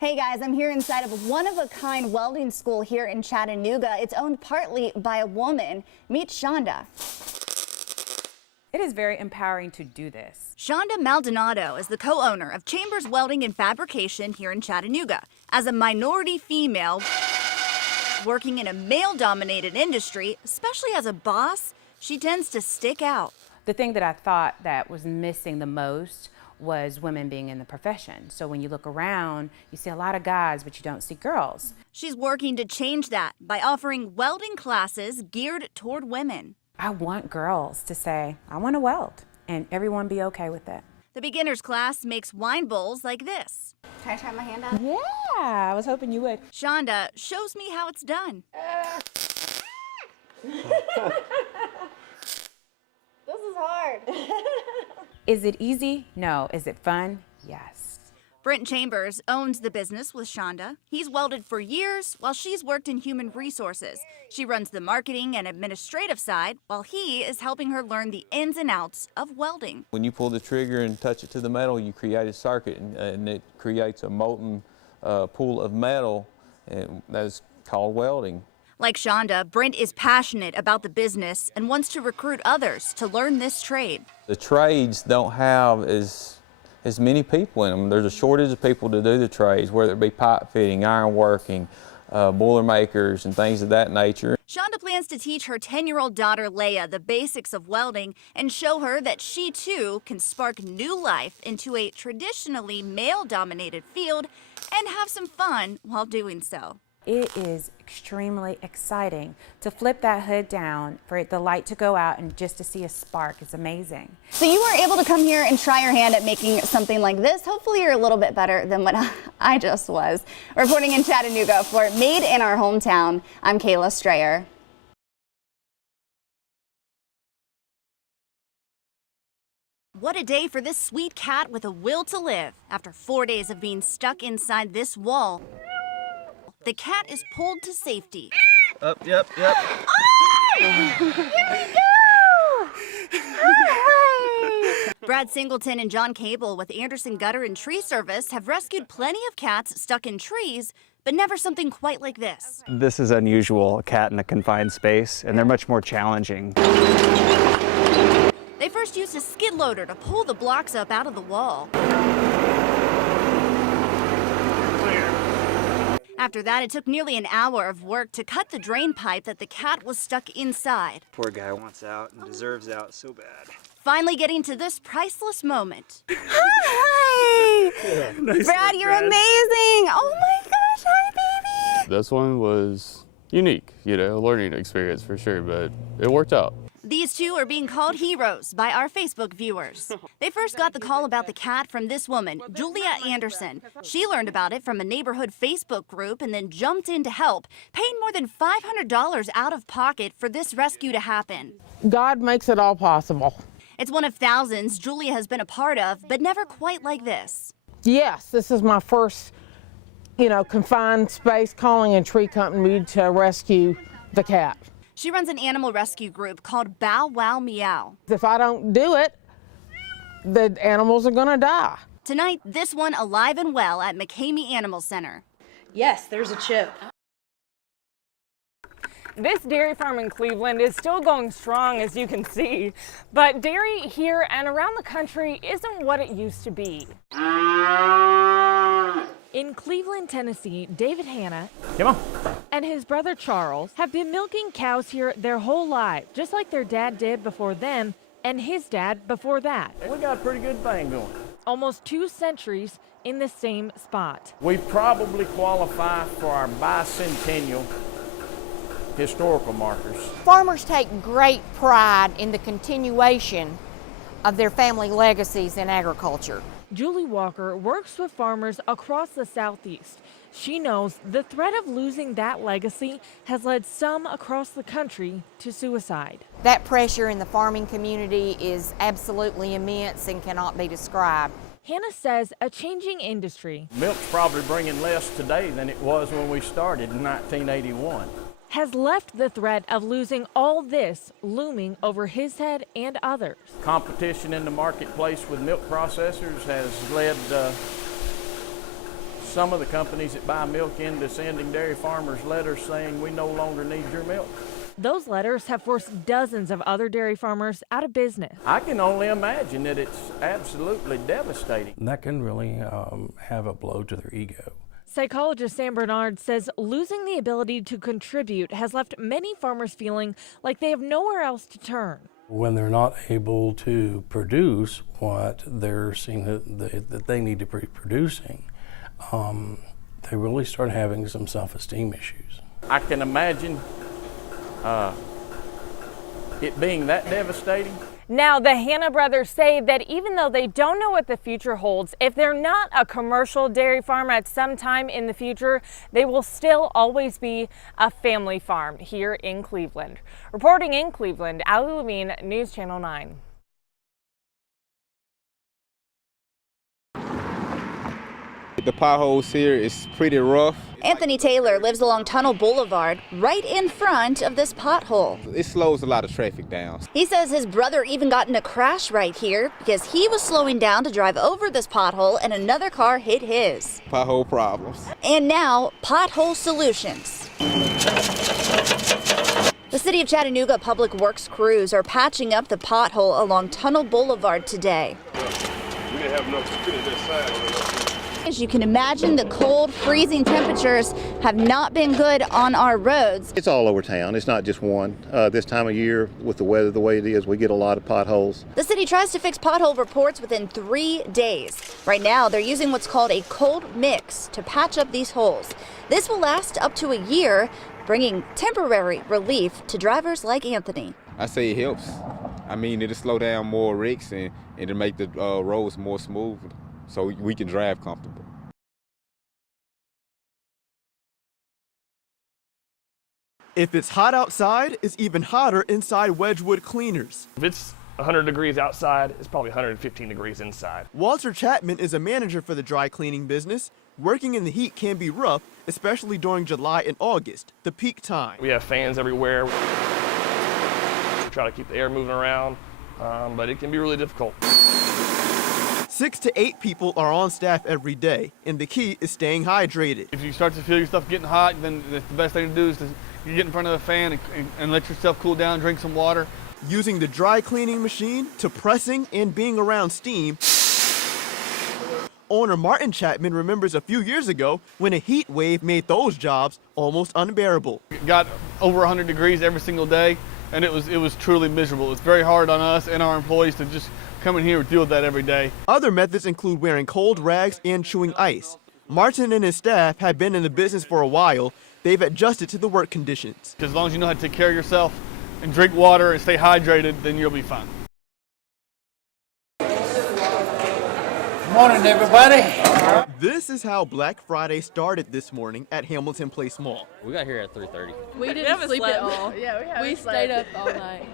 Hey guys, I'm here inside of a one-of-a-kind welding school here in Chattanooga. It's owned partly by a woman. Meet Shonda. It is very empowering to do this. Shonda Maldonado is the co-owner of Chambers Welding and Fabrication here in Chattanooga. As a minority female working in a male-dominated industry, especially as a boss, she tends to stick out. The thing that I thought that was missing the most was women being in the profession. So when you look around, you see a lot of guys, but you don't see girls. She's working to change that by offering welding classes geared toward women. I want girls to say, I want to weld, and everyone be okay with it. The beginner's class makes wine bowls like this. Can I try my hand out? Yeah, I was hoping you would. Shonda shows me how it's done. This is hard. Is it easy? No. Is it fun? Yes. Brent Chambers owns the business with Shonda. He's welded for years while she's worked in human resources. She runs the marketing and administrative side while he is helping her learn the ins and outs of welding. When you pull the trigger and touch it to the metal, you create a circuit and it creates a molten pool of metal, and that's called welding. Like Shonda, Brent is passionate about the business and wants to recruit others to learn this trade. The trades don't have as many people in them. There's a shortage of people to do the trades, whether it be pipe fitting, iron working, boiler makers, and things of that nature. Shonda plans to teach her 10-year-old daughter Leia the basics of welding and show her that she too can spark new life into a traditionally male-dominated field and have some fun while doing so. It is extremely exciting to flip that hood down, for the light to go out and just to see a spark is amazing. So you were able to come here and try your hand at making something like this. Hopefully you're a little bit better than what I just was. Reporting in Chattanooga for Made in Our Hometown, I'm Kayla Strayer. What a day for this sweet cat with a will to live. After 4 days of being stuck inside this wall, the cat is pulled to safety. Up, yep. Oh! Here we go! Hi! Brad Singleton and John Cable with Anderson Gutter and Tree Service have rescued plenty of cats stuck in trees, but never something quite like this. This is unusual, a cat in a confined space, and they're much more challenging. They first used a skid loader to pull the blocks up out of the wall. After that, it took nearly an hour of work to cut the drain pipe that the cat was stuck inside. Poor guy wants out and deserves out so bad. Finally getting to this priceless moment. Hi! Yeah, nice Brad, you're amazing! Oh my gosh, hi baby! This one was unique, a learning experience for sure, but it worked out. These two are being called heroes by our Facebook viewers. They first got the call about the cat from this woman, Julia Anderson. She learned about it from a neighborhood Facebook group and then jumped in to help, paying more than $500 out of pocket for this rescue to happen. God makes it all possible. It's one of thousands Julia has been a part of, but never quite like this. Yes, this is my first, confined space calling a tree company to rescue the cat. She runs an animal rescue group called Bow Wow Meow. If I don't do it, the animals are gonna die. Tonight, this one alive and well at McCamey Animal Center. Yes, there's a chip. This dairy farm in Cleveland is still going strong, as you can see, but dairy here and around the country isn't what it used to be. In Cleveland, Tennessee, David Hanna and his brother Charles have been milking cows here their whole life, just like their dad did before them and his dad before that. We got a pretty good thing going. Almost 2 centuries in the same spot. We probably qualify for our bicentennial historical markers. Farmers take great pride in the continuation of their family legacies in agriculture. Julie Walker works with farmers across the Southeast. She knows the threat of losing that legacy has led some across the country to suicide. That pressure in the farming community is absolutely immense and cannot be described. Hannah says a changing industry Milk's probably bringing less today than it was when we started in 1981. has left the threat of losing all this looming over his head and others. Competition in the marketplace with milk processors has led Some of the companies that buy milk into sending dairy farmers letters saying we no longer need your milk. Those letters have forced dozens of other dairy farmers out of business. I can only imagine that it's absolutely devastating. That can really have a blow to their ego. Psychologist Sam Bernard says losing the ability to contribute has left many farmers feeling like they have nowhere else to turn. When they're not able to produce what they're seeing that they need to be producing, they really start having some self-esteem issues. I can imagine it being that devastating. Now, the Hanna brothers say that even though they don't know what the future holds, if they're not a commercial dairy farm at some time in the future, they will still always be a family farm here in Cleveland. Reporting in Cleveland, Ali Levine, News Channel 9. The potholes here is pretty rough. Anthony Taylor lives along Tunnel Boulevard, right in front of this pothole. It slows a lot of traffic down. He says his brother even got in a crash right here because he was slowing down to drive over this pothole and another car hit his. Pothole problems. And now, pothole solutions. The City of Chattanooga Public Works crews are patching up the pothole along Tunnel Boulevard today. We didn't have enough to fit this side on it. As you can imagine, the cold, freezing temperatures have not been good on our roads. It's all over town. It's not just one. This time of year, with the weather the way it is, we get a lot of potholes. The city tries to fix pothole reports within 3 days. Right now, they're using what's called a cold mix to patch up these holes. This will last up to a year, bringing temporary relief to drivers like Anthony. I say it helps. I mean, it'll slow down more wrecks and it'll make the roads more smooth so we can drive comfortable. If it's hot outside, it's even hotter inside Wedgwood Cleaners. If it's 100 degrees outside, it's probably 115 degrees inside. Walter Chapman is a manager for the dry cleaning business. Working in the heat can be rough, especially during July and August, the peak time. We have fans everywhere. We try to keep the air moving around, but it can be really difficult. 6 to 8 people are on staff every day, and the key is staying hydrated. If you start to feel your stuff getting hot, then the best thing to do is to get in front of the fan and let yourself cool down, drink some water. Using the dry cleaning machine to pressing and being around steam, owner Martin Chapman remembers a few years ago when a heat wave made those jobs almost unbearable. It got over 100 degrees every single day, and it was truly miserable. It was very hard on us and our employees to just come in here and deal with that every day. Other methods include wearing cold rags and chewing ice. Martin and his staff have been in the business for a while. They've adjusted to the work conditions. As long as you know how to take care of yourself and drink water and stay hydrated, then you'll be fine. Good morning, everybody. This is how Black Friday started this morning at Hamilton Place Mall. We got here at 3:30. We didn't sleep at all. Yeah, we stayed up all night.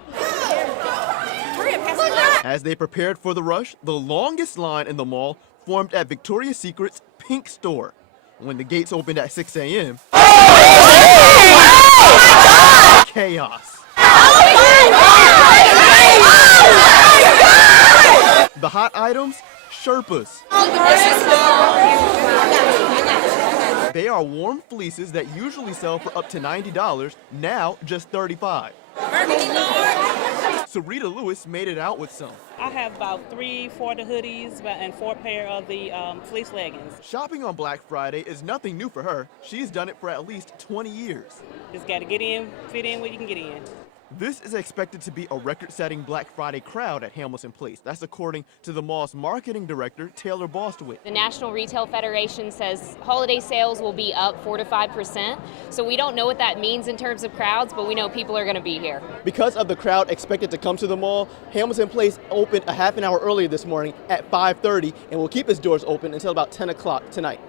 As they prepared for the rush, the longest line in the mall formed at Victoria's Secret's Pink Store. When the gates opened at 6 a.m., chaos. The hot items, Sherpas. They are warm fleeces that usually sell for up to $90, now just $35. Sarita Lewis made it out with some. I have about 3 for the hoodies and 4 pair of the fleece leggings. Shopping on Black Friday is nothing new for her. She's done it for at least 20 years. Just got to get in, fit in where you can get in. This is expected to be a record-setting Black Friday crowd at Hamilton Place. That's according to the mall's marketing director, Taylor Bostwick. The National Retail Federation says holiday sales will be up 4 to 5%. So we don't know what that means in terms of crowds, but we know people are going to be here. Because of the crowd expected to come to the mall, Hamilton Place opened a half an hour earlier this morning at 5:30 and will keep its doors open until about 10 o'clock tonight.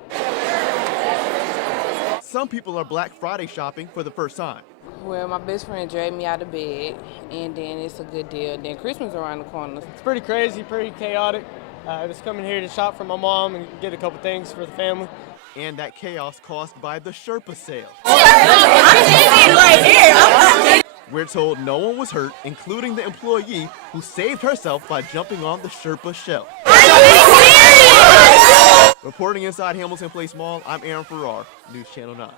Some people are Black Friday shopping for the first time. Well, my best friend dragged me out of bed, and then it's a good deal. Then Christmas around the corner. It's pretty crazy, pretty chaotic. Just coming here to shop for my mom and get a couple things for the family. And that chaos caused by the Sherpa sale. We're told no one was hurt, including the employee who saved herself by jumping on the Sherpa shelf. Reporting inside Hamilton Place Mall, I'm Aaron Farrar, News Channel 9.